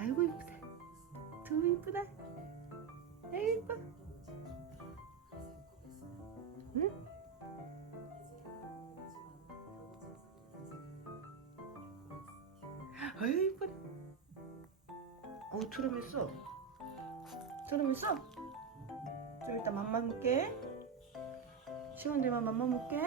아이고 이쁘다. 너무 이쁘다. 아이고 이뻐. 응? 아이고 이쁘다. 트름했어. 트름했어? 좀 이따 맘마 먹게. 시간 되면 맘마 먹게.